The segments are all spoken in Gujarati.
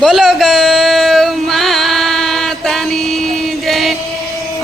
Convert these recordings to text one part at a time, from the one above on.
બોલો ગૌ માતાની જય।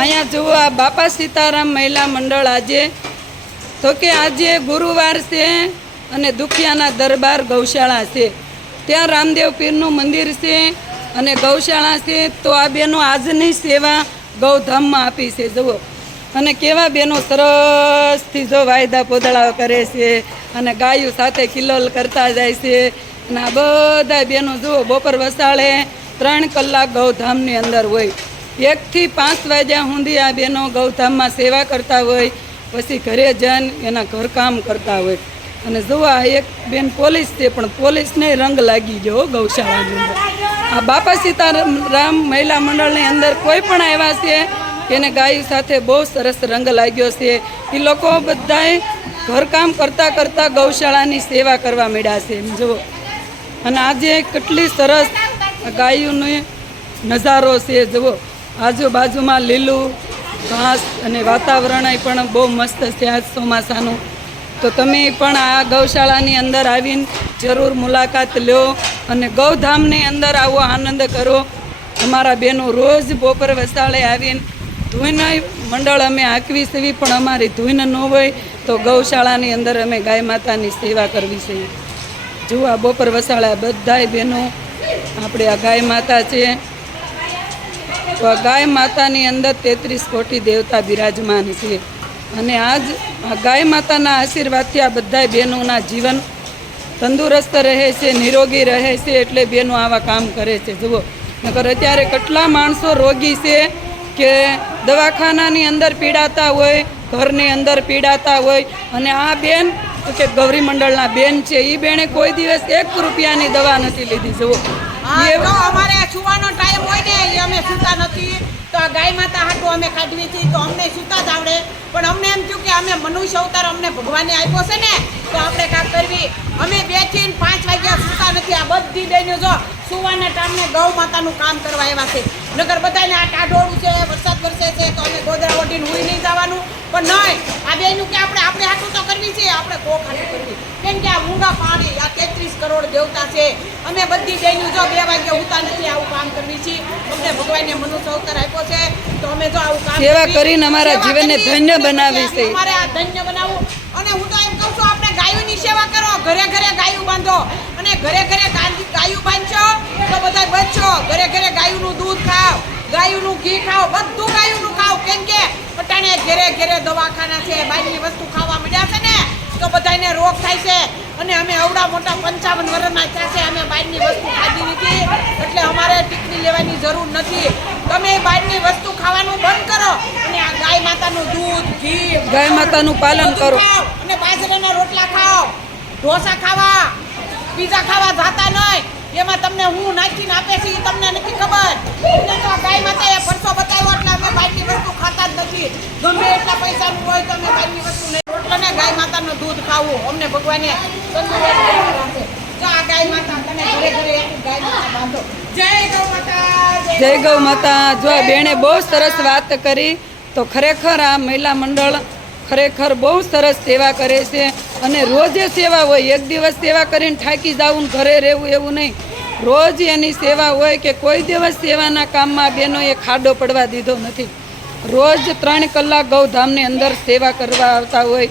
અહીંયા જુઓ આ બાપા સીતારામ મહિલા મંડળ આજે તો કે આજે ગુરુવાર છે અને દુખિયાના દરબાર ગૌશાળા છે। ત્યાં રામદેવ પીરનું મંદિર છે અને ગૌશાળા છે। તો આ બેનો આજની સેવા ગૌધામમાં આપી છે જુઓ। અને કેવા બેનો સરસથી જો વાયદા પોદળા કરે છે અને ગાયું સાથે કિલોલ કરતા જાય છે। અને આ બધા બેનો જુઓ બપોર વસાળે 3 કલાક ગૌધામની અંદર હોય। 1 થી 5 વાગ્યા સુધી આ બેનો ગૌધામમાં સેવા કરતા હોય, પછી ઘરે જઈને એના ઘરકામ કરતા હોય। અને જુઓ આ એક બેન પોલીસ છે, પણ પોલીસને રંગ લાગી ગયો ગૌશાળાની અંદર। આ બાપા સીતારામ મહિલા મંડળની અંદર કોઈ પણ આવ્યા છે કે એને ગાય સાથે બહુ સરસ રંગ લાગ્યો છે। એ લોકો બધાએ ઘરકામ કરતાં કરતાં ગૌશાળાની સેવા કરવા માંડ્યા છે જુઓ। અને આજે કેટલી સરસ ગાયોનો નજારો છે જુઓ। આજુબાજુમાં લીલું ઘાસ અને વાતાવરણ પણ બહુ મસ્ત છે આજ ચોમાસાનું। તો તમે પણ આ ગૌશાળાની અંદર આવીને જરૂર મુલાકાત લો અને ગૌધામની અંદર આવો આનંદ કરો। અમારા બહેનો રોજ બપોર વસાળે આવીને ધૂન મંડળ અમે હાંકવી છે, પણ અમારી ધૂન ન હોય તો ગૌશાળાની અંદર અમે ગાય માતાની સેવા કરવી છે। જુઓ આ બપોર વસાળા બધાય બહેનો આપણે આ ગાય માતા છે। તો આ ગાય માતાની અંદર 33 કોટી દેવતા બિરાજમાન છે। અને આજ આ ગાય માતાના આશીર્વાદથી આ બધા બહેનોના જીવન તંદુરસ્ત રહે છે, નિરોગી રહે છે, એટલે બહેનો આવા કામ કરે છે જુઓ। નકર અત્યારે કેટલા માણસો રોગી છે કે દવાખાનાની અંદર પીડાતા હોય, ઘરની અંદર પીડાતા હોય। અને આ બેન કે ગૌરી મંડળના બેન છે, એ બેને કોઈ દિવસ 1 રૂપિયાની દવા નથી લીધી જુઓ। અમારે સુવાનો ટાઈમ હોય ને એ અમે સુતા નથી, તો આ ગાય માતા હાટું અમે કાઢવી હતી તો અમને સુતા જ આવડે। પણ અમને એમ થયું કે અમે મનુષ્ય અવતાર અમને ભગવાને આપ્યો છે ને, તો આપણે કાંક કરવી। અમે 2 થી 5 વાગ્યા સુતા નથી। આ બધી બહેનો જો સુવાના ટાઈમને ગૌ માતાનું કામ કરવા આવ્યા છે। નગર બધાને આ ટાઢોળું છે, વરસાદ વરસે છે તો અમે ગોદરા ઓઢીને હુઈ નહીં જવાનું, પણ નહીં આ બેનું કે આપણે હાટું તો કરવી છે, આપણે કોક હાટું કરવી। કેમ કે આ મૂંગા પાણી આ 33 કરોડ દેવતા છે। અમે બધી બહેનો જો 2 વાગ્યા ઉતા નથી આવું કામ કરવી છે। અમને ભગવાને મનુષ્ય અવતાર આપ્યો છે તો અમે જો આવું કામ સેવા કરીને અમારા જીવનને ધન્ય બનાવી છે। અમારે આ ધન્ય બનાવવું। અને હું તો એમ કહું છું આપણે ગાયોની સેવા કરો, ઘરે ઘરે ગાયું બાંધો અને ઘરે ઘરે ગાયું બાંધશો તો બધા બચશો। ઘરે ઘરે ગાયુંનું દૂધ ખાઓ, ગાયુંનું ઘી ખાઓ, બધું ગાયુંનું ખાઓ। કેમ કે પટાણે ઘરે ઘરે દવાખાના છે, બહારની વસ્તુ ખાવા મળ્યા છે ને તો બધાને રોગ થાય છે। અને અમે અવડા મોટા 55 વર્ષના થયા છે, અમે બહારની વસ્તુ ખાધી નથી, એટલે અમારે ટીકડી લેવાની જરૂર નથી। તમે બહારની વસ્તુ ખાવાનું બંધ કરો અને આ ગાય માતાનું દૂધ, ઘી, ગાય માતાનું પાલન કરો અને બાજરાના રોટલા ખાઓ, ઢોસા ખાવા, પીઝા ખાવા જાતા નહીં। એમાં તમને હું નાખીને આપે છે એ તમને નથી ખબર। અમને તો ગાય માતાએ પરસો બતાવ્યો એટલે અમે બહારની વસ્તુ ખાતા જ નથી। ગમે એટલા પૈસાનું હોય તો અમે બહારની વસ્તુ નહીં, રોટલા ને ગાય માતાનું દૂધ ખાવું અમને ભગવાને તંદુરસ્ત રાખે। જો આ ગાય માતા તમે ઘરે ઘરે એક ગાય માતા બાંધો। જય ગૌ માતા, જય ગૌ માતા। જો આ બેને બહુ સરસ વાત કરી। તો ખરેખર આ મહિલા મંડળ ખરેખર બહુ સરસ સેવા કરે છે અને રોજે સેવા હોય। એક દિવસ સેવા કરીને થાકી જવું ઘરે રહેવું એવું નહીં, રોજ એની સેવા હોય કે કોઈ દિવસ સેવાના કામમાં બહેનોએ ખાડો પડવા દીધો નથી। રોજ 3 કલાક ગૌધામની અંદર સેવા કરવા આવતા હોય।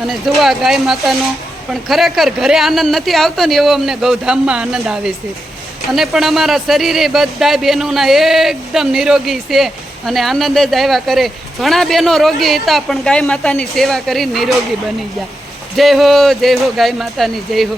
અને જોવા ગાય માતાનો પણ ખરેખર ઘરે આનંદ નથી આવતો ને એવો અમને ગૌધામમાં આનંદ આવે છે। અને પણ અમારા શરીરે બધા બહેનોના એકદમ નિરોગી છે અને આનંદ જ આવ્યા કરે। ઘણા બહેનો રોગી હતા પણ ગાય માતાની સેવા કરી નિરોગી બની ગયા। જય હો, જય હો ગાય માતાની જય હો।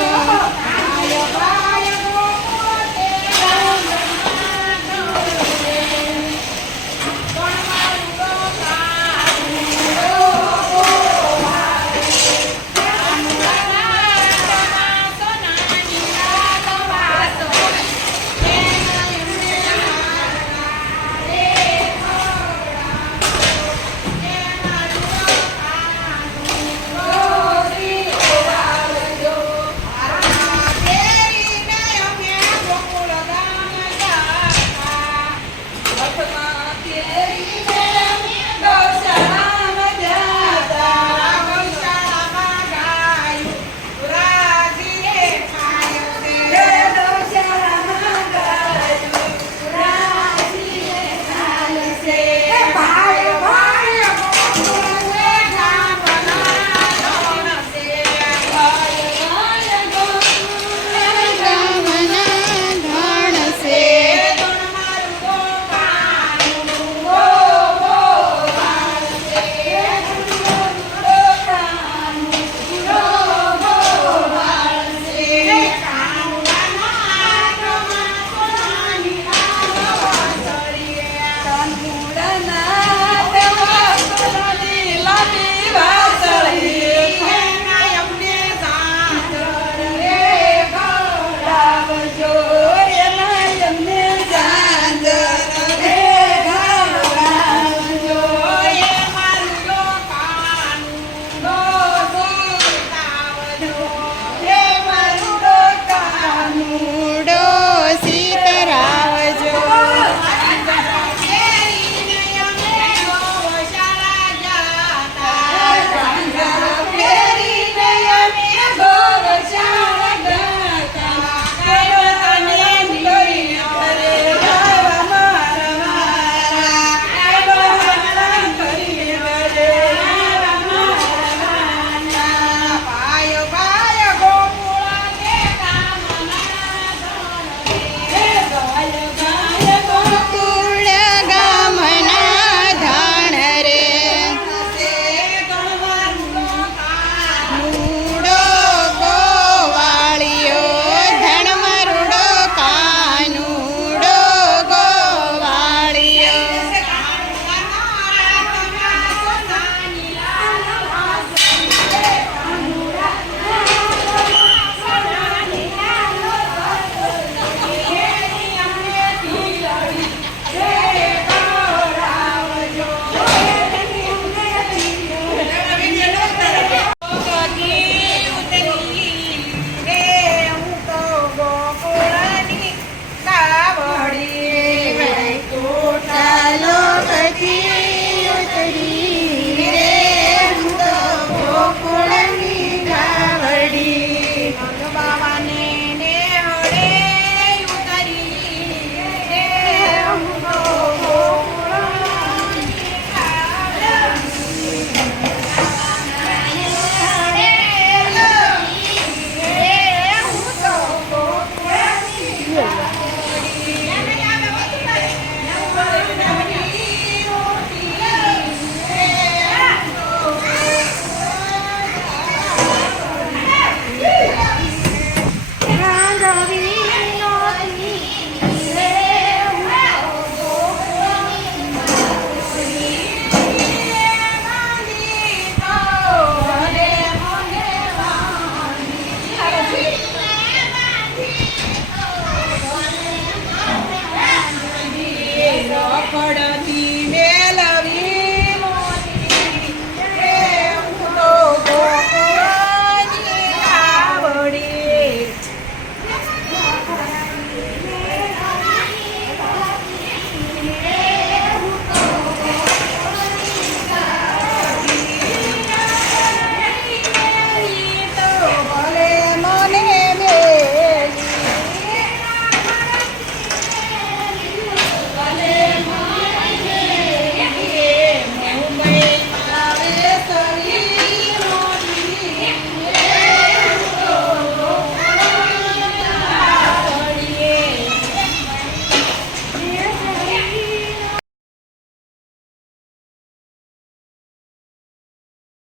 આવજો.